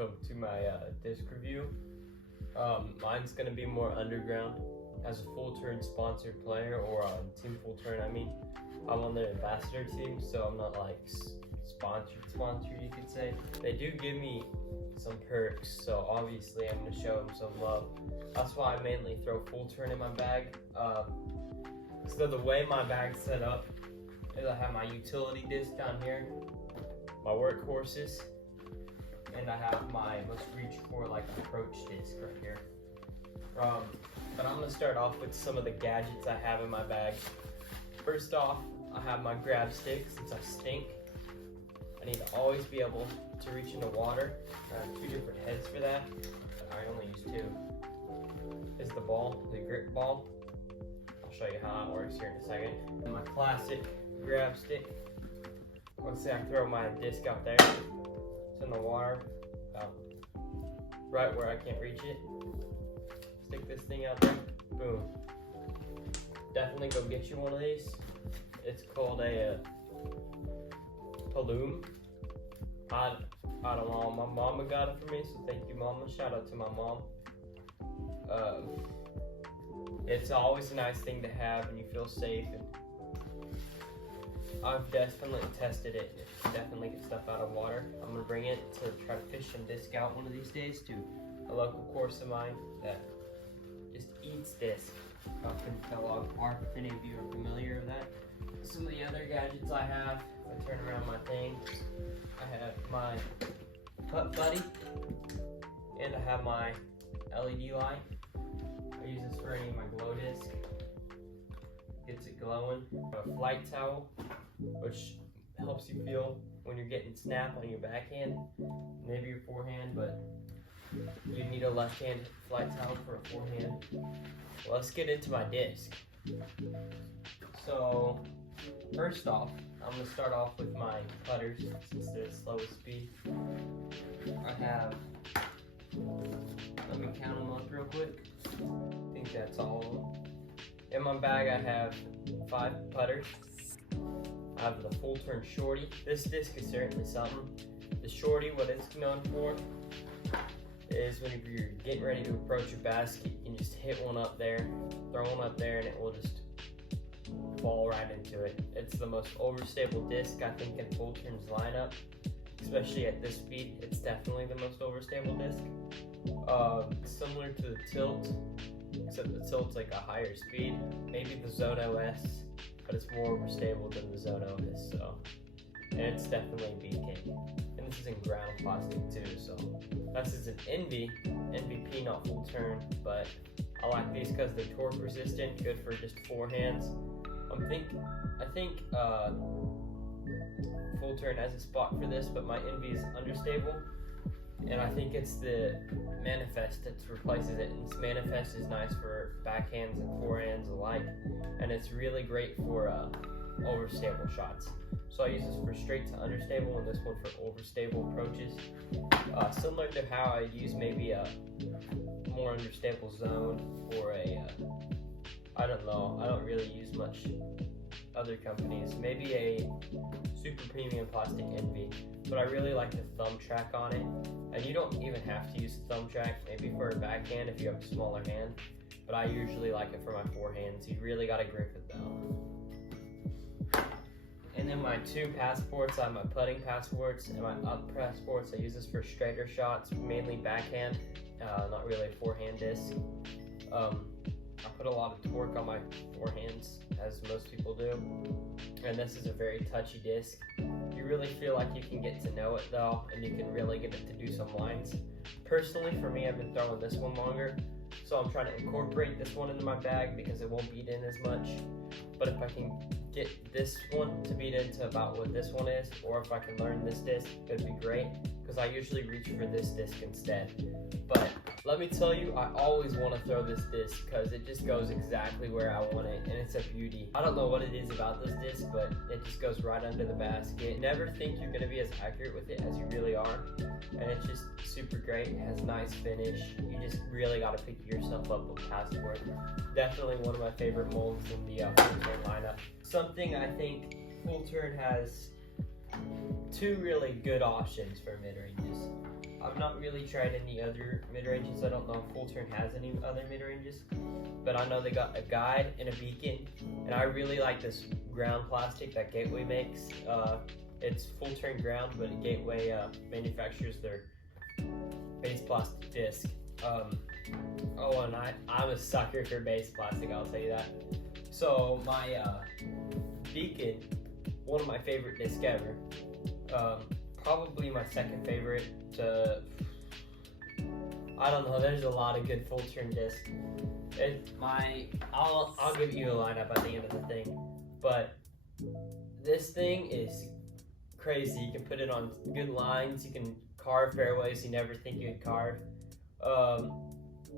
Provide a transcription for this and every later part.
welcome to my disc review. Mine's gonna be more underground. As a Fullturn sponsored player, or Team Fullturn, I mean, I'm on their ambassador team, so I'm not like sponsored, you could say. They do give me some perks, so obviously I'm gonna show them some love. That's why I mainly throw Fullturn in my bag. So the way my bag's set up is I have my utility disc down here, my workhorses, and I have my most reach for like approach disc right here. But I'm gonna start off with some of the gadgets I have in my bag. First off, I have my grab stick. Since I stink, I need to always be able to reach into water. I have two different heads for that, but I only use two. This is the ball, the grip ball. I'll show you how it works here in a second. And my classic grab stick. Let's say I throw my disc out there. It's in the water, about right where I can't reach it. Stick this thing out there, boom. Definitely go get you one of these. It's called a Palloum. I don't know, my mama got it for me, so thank you, mama. Shout out to my mom. It's always a nice thing to have, and you feel safe. And I've definitely tested it. It definitely gets stuff out of water. I'm gonna bring it to try to fish and disc out one of these days to a local course of mine that just eats disc. I couldn't tell apart if any of you are familiar with that. Some of the other gadgets I have, if I turn around my thing, I have my putt buddy, and I have my LED light. I use this for any of my glow disc. Gets it glowing. A flight towel, which helps you feel when you're getting snap on your backhand, maybe your forehand, but you need a left-hand flight towel for a forehand. Well, let's get into my disc. So, first off, I'm gonna start off with my putters since they're the slowest speed. I have, let me count them up real quick. I think that's all of them. In my bag, I have 5 putters. I have the Fullturn Shorty. This disc is certainly something. The Shorty, what it's known for, is whenever you're getting ready to approach a basket, you can just hit one up there, throw one up there, and it will just fall right into it. It's the most overstable disc, I think, in Fullturn's lineup. Especially at this speed, it's definitely the most overstable disc. Similar to the Tilt, except the Tilt's like a higher speed. Maybe the Zoto S, but it's more overstable than the Zoto is, so. And it's definitely BK. And this is in ground plastic too, so. This is an MVP, not Fullturn, but I like these because they're torque resistant, good for just forehands. I think Fullturn has a spot for this, but my Envy is understable. And I think it's the Manifest that replaces it. And this Manifest is nice for backhands and forehands alike. And it's really great for overstable shots. So I use this for straight to understable and this one for overstable approaches. Similar to how I use maybe a more understable zone or a, I don't know, I don't really use much other companies. Maybe a super premium plastic Envy, but I really like the thumb track on it. And you don't even have to use the thumb track, maybe for a backhand if you have a smaller hand, but I usually like it for my forehands. You really gotta grip it though. And then my 2 passports, I have my putting passports and my up passports. I use this for straighter shots, mainly backhand, not really a forehand disc. I put a lot of torque on my forehands, as most people do. And this is a very touchy disc. You really feel like you can get to know it though, and you can really get it to do some lines. Personally, for me, I've been throwing this one longer, so I'm trying to incorporate this one into my bag because it won't beat in as much. But if I can get this one to beat into about what this one is, or if I can learn this disc, it'd be great, because I usually reach for this disc instead. But let me tell you, I always want to throw this disc because it just goes exactly where I want it, and it's a beauty. I don't know what it is about this disc, but it just goes right under the basket. Never think you're going to be as accurate with it as you really are, and it's just super great. It has nice finish. You just really got to pick yourself up with passport. Definitely one of my favorite molds in the Fullturn lineup. Something I think Fullturn has 2 really good options for mid-ranges. I've not really tried any other mid-ranges. I don't know if Fullturn has any other mid-ranges, but I know they got a guide and a beacon, and I really like this ground plastic that Gateway makes. It's Fullturn ground, but Gateway manufactures their base plastic disc. Oh, and I'm a sucker for base plastic, I'll tell you that. So my beacon, one of my favorite discs ever. Probably my second favorite. I don't know. There's a lot of good Fullturn discs. I'll give you a lineup at the end of the thing, but this thing is crazy. You can put it on good lines. You can carve fairways you never think you'd carve.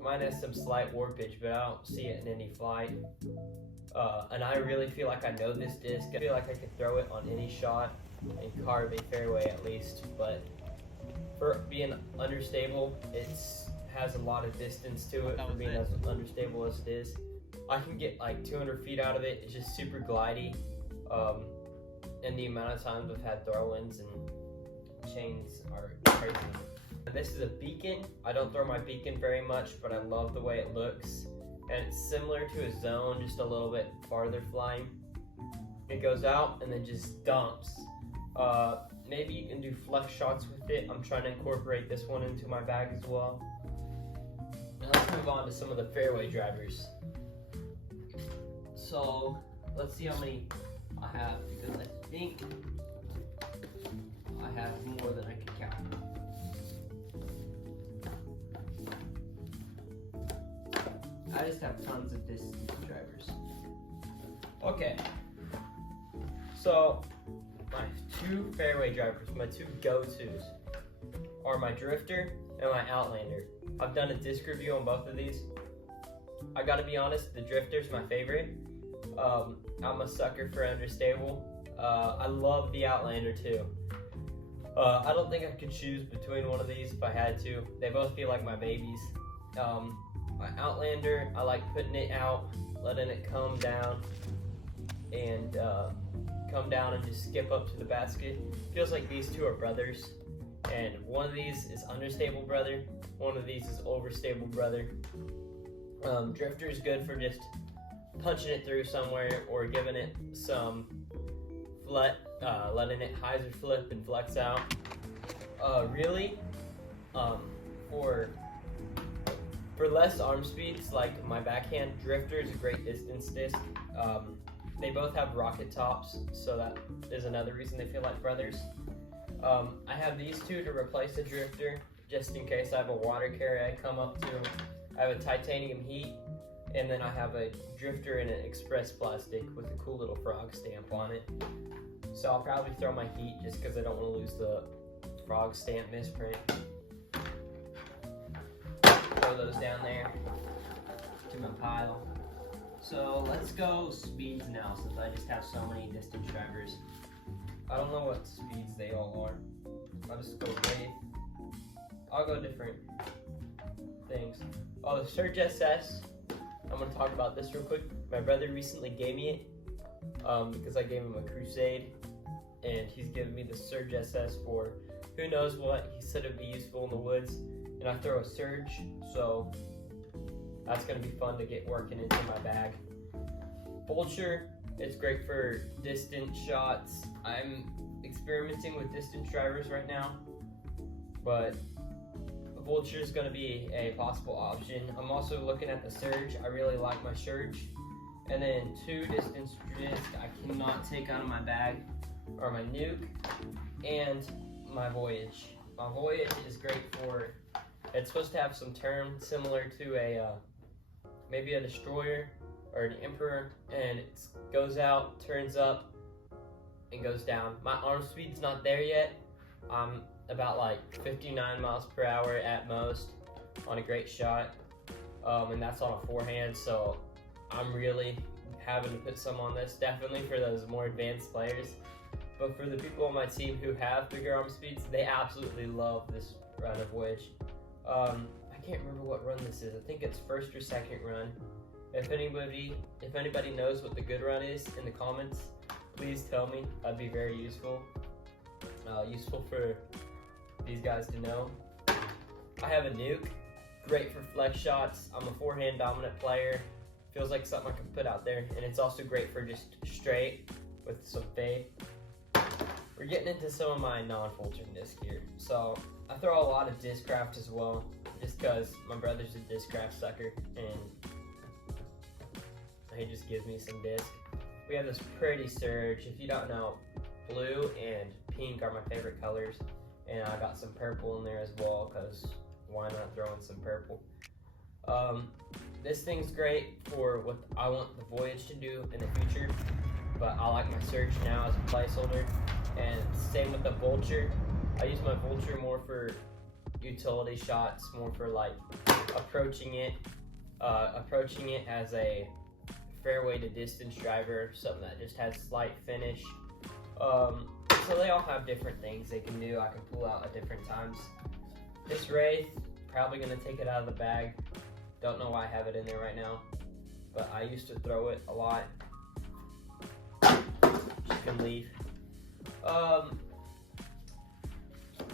Mine has some slight warpage, but I don't see it in any flight. And I really feel like I know this disc. I feel like I could throw it on any shot and carve a fairway at least. But for being understable, it has a lot of distance to it for being as understable as it is. I can get like 200 feet out of it. It's just super glidey. And the amount of times I've had throw-ins and chains are crazy. This is a beacon. I don't throw my beacon very much, but I love the way it looks. And it's similar to a zone, just a little bit farther flying. It goes out and then just dumps. Maybe you can do flex shots with it. I'm trying to incorporate this one into my bag as well. Now let's move on to some of the fairway drivers. So let's see how many I have, because I think I have more than I can count. I just have tons of distance drivers. Okay, so my two fairway drivers, my two go-tos, are my Drifter and my Outlander. I've done a disc review on both of these. I gotta be honest, the Drifter's my favorite. I'm a sucker for understable. I love the Outlander too. I don't think I could choose between one of these if I had to. They both feel like my babies. My Outlander, I like putting it out, letting it come down and just skip up to the basket. Feels like these two are brothers, and one of these is understable brother, one of these is overstable brother. Drifter is good for just punching it through somewhere or giving it some letting it hyzer flip and flex out. For less arm speeds, like my backhand, Drifter is a great distance disc. They both have rocket tops, so that is another reason they feel like brothers. I have these two to replace the Drifter, just in case I have a water carry I come up to. I have a titanium heat, and then I have a Drifter in an express plastic with a cool little frog stamp on it. So I'll probably throw my heat just because I don't want to lose the frog stamp misprint. Throw those down there to my pile. So let's go speeds now, since I just have so many distance drivers. I don't know what speeds they all are. I'll just go Wraith. I'll go different things. Oh, the Surge SS. I'm gonna talk about this real quick. My brother recently gave me it because I gave him a Crusade, and he's given me the Surge SS for who knows what. He said it'd be useful in the woods, and I throw a Surge, so that's gonna be fun to get working into my bag. Vulture, it's great for distance shots. I'm experimenting with distance drivers right now, but Vulture is going to be a possible option. I'm also looking at the Surge. I really like my Surge. And then two distance discs I cannot take out of my bag are my Nuke and my Voyage. My Voyage is great for, it's supposed to have some turn similar to a maybe a Destroyer or an Emperor, and it goes out, turns up, and goes down. My arm speed's not there yet. I'm about like 59 miles per hour at most on a great shot, and that's on a forehand, so I'm really having to put some on this, definitely for those more advanced players. But for the people on my team who have bigger arm speeds, they absolutely love this run of Voyage. I can't remember what run this is. I think it's first or second run. If anybody knows what the good run is in the comments, please tell me. That'd be very useful. Useful for these guys to know. I have a Nuke, great for flex shots. I'm a forehand dominant player. Feels like something I can put out there, and it's also great for just straight with some fade. We're getting into some of my non-Fullturn disc here. So I throw a lot of Discraft as well, just because my brother's a Discraft sucker, and he just gives me some disc. We have this pretty Surge. If you don't know, blue and pink are my favorite colors, and I got some purple in there as well, because why not throw in some purple? This thing's great for what I want the Voyage to do in the future, but I like my Surge now as a placeholder. And same with the Vulture. I use my Vulture more for utility shots, more for like approaching it as a fairway to distance driver, something that just has slight finish. So they all have different things they can do. I can pull out at different times. This Wraith, probably gonna take it out of the bag. Don't know why I have it in there right now, but I used to throw it a lot. She can leave.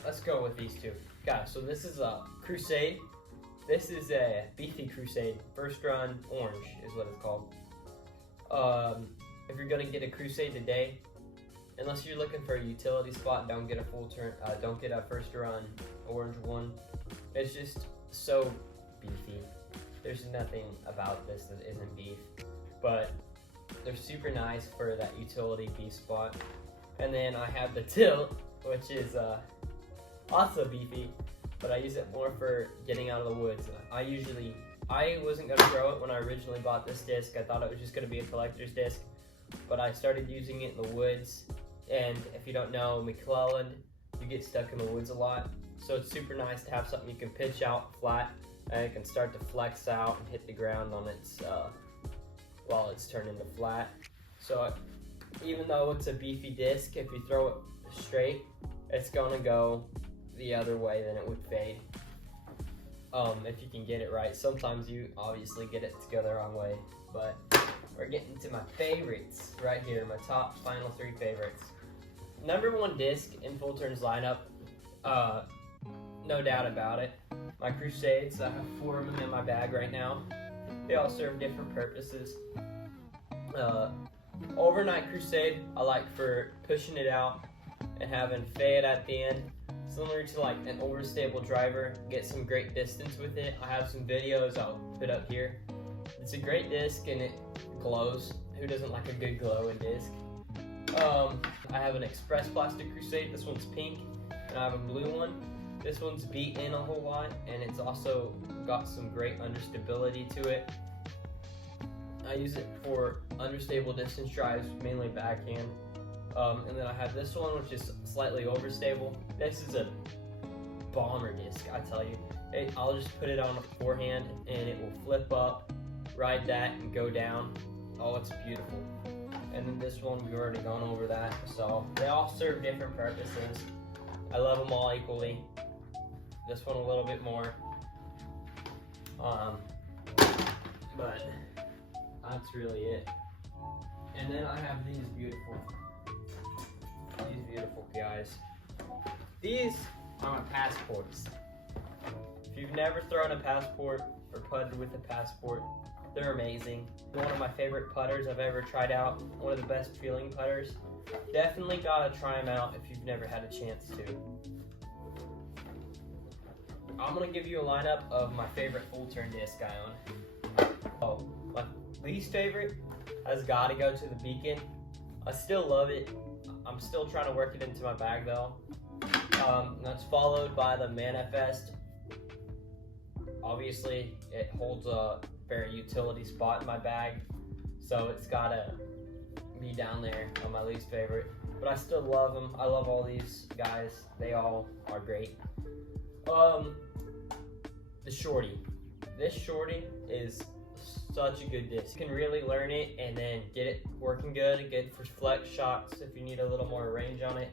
Let's go with these two. Guys, so this is a Crusade. This is a beefy Crusade. First run orange is what it's called. If you're gonna get a Crusade today, unless you're looking for a utility spot, don't get a Fullturn. Don't get a first run orange one. It's just so beefy. There's nothing about this that isn't beef, but they're super nice for that utility beef spot. And then I have the Tilt, which is also beefy, but I use it more for getting out of the woods. I wasn't gonna throw it when I originally bought this disc. I thought it was just gonna be a collector's disc, but I started using it in the woods. And if you don't know, McClellan, you get stuck in the woods a lot. So it's super nice to have something you can pitch out flat, and it can start to flex out and hit the ground on its while it's turned into flat. So even though it's a beefy disc, if you throw it straight, it's gonna go the other way than it would fade. If you can get it right. Sometimes you obviously get it to go the wrong way, but we're getting to my favorites right here, my top final 3 favorites. Number 1 disc in Fullturn's lineup, no doubt about it. My Crusades, I have 4 of them in my bag right now. They all serve different purposes. Overnight Crusade, I like for pushing it out and having fade at the end. Similar to like an overstable driver, get some great distance with it. I have some videos I'll put up here. It's a great disc and it glows. Who doesn't like a good glowing disc? I have an Express Plastic Crusade. This one's pink, and I have a blue one. This one's beat in a whole lot, and it's also got some great understability to it. I use it for understable distance drives, mainly backhand. And then I have this one, which is slightly overstable. This is a bomber disc, I tell you. I'll just put it on a forehand, and it will flip up, ride that, and go down. Oh, it's beautiful. And then this one, we've already gone over that. So they all serve different purposes. I love them all equally. This one a little bit more. But that's really it. And then I have these beautiful guys. These are my passports. If you've never thrown a passport or putted with a passport, they're amazing. One of my favorite putters I've ever tried out. One of the best feeling putters. Definitely gotta try them out if you've never had a chance to. I'm gonna give you a lineup of my favorite Fullturn disc I own. Oh, my least favorite has gotta go to the Beacon. I still love it. I'm still trying to work it into my bag though. That's followed by the Manifest. Obviously, it holds a very utility spot in my bag, so it's gotta be down there on my least favorite. But I still love them. I love all these guys. They all are great. The Shorty. This Shorty is such a good disc. You can really learn it and then get it working good for flex shots if you need a little more range on it.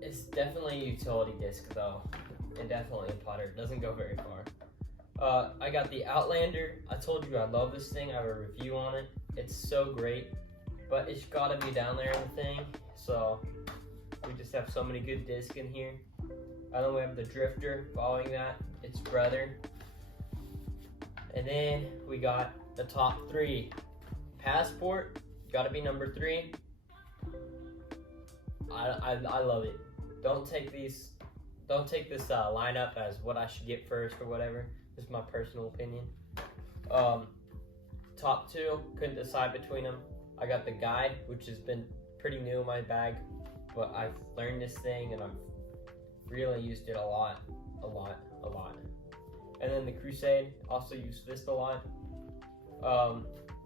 It's definitely a utility disc though, and definitely a putter. It doesn't go very far. I got the Outlander. I told you I love this thing. I have a review on it. It's so great, but it's gotta be down there in the thing. So We just have so many good discs in here. And then we have the Drifter following that, its brother. And then we got the top 3. Passport, gotta be number 3. I love it. Don't take this lineup as what I should get first or whatever. This is my personal opinion. Top 2, couldn't decide between them. I got the Guide, which has been pretty new in my bag, but I've learned this thing and I've really used it a lot. And then the Crusade, also used this a lot.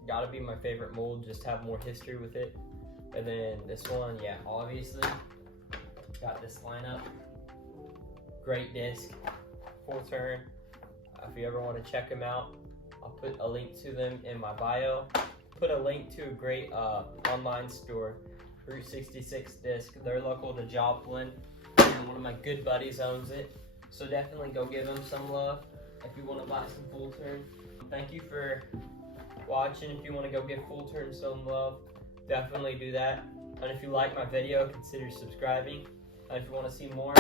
Gotta be my favorite mold, just have more history with it. And then this one, yeah, obviously, got this lineup. Great disc, Fullturn. If you ever want to check them out, I'll put a link to them in my bio. Put a link to a great online store, Route 66 disc. They're local to Joplin, and one of my good buddies owns it. So definitely go give them some love if you want to buy some Fullturn. Thank you for watching. If you want to go give Fullturn some love, definitely do that. And if you like my video, consider subscribing. And if you want to see more,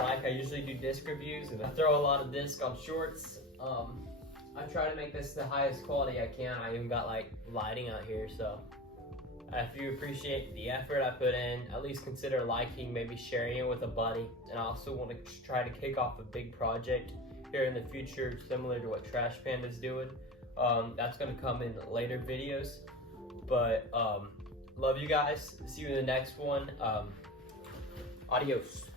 I usually do disc reviews, and I throw a lot of disc on shorts. I try to make this the highest quality I can. I even got like lighting out here, so if you appreciate the effort I put in, at least consider liking, maybe sharing it with a buddy. And I also want to try to kick off a big project here in the future, similar to what Trash Panda's doing. That's going to come in later videos, but love you guys. See you in the next one. Adios.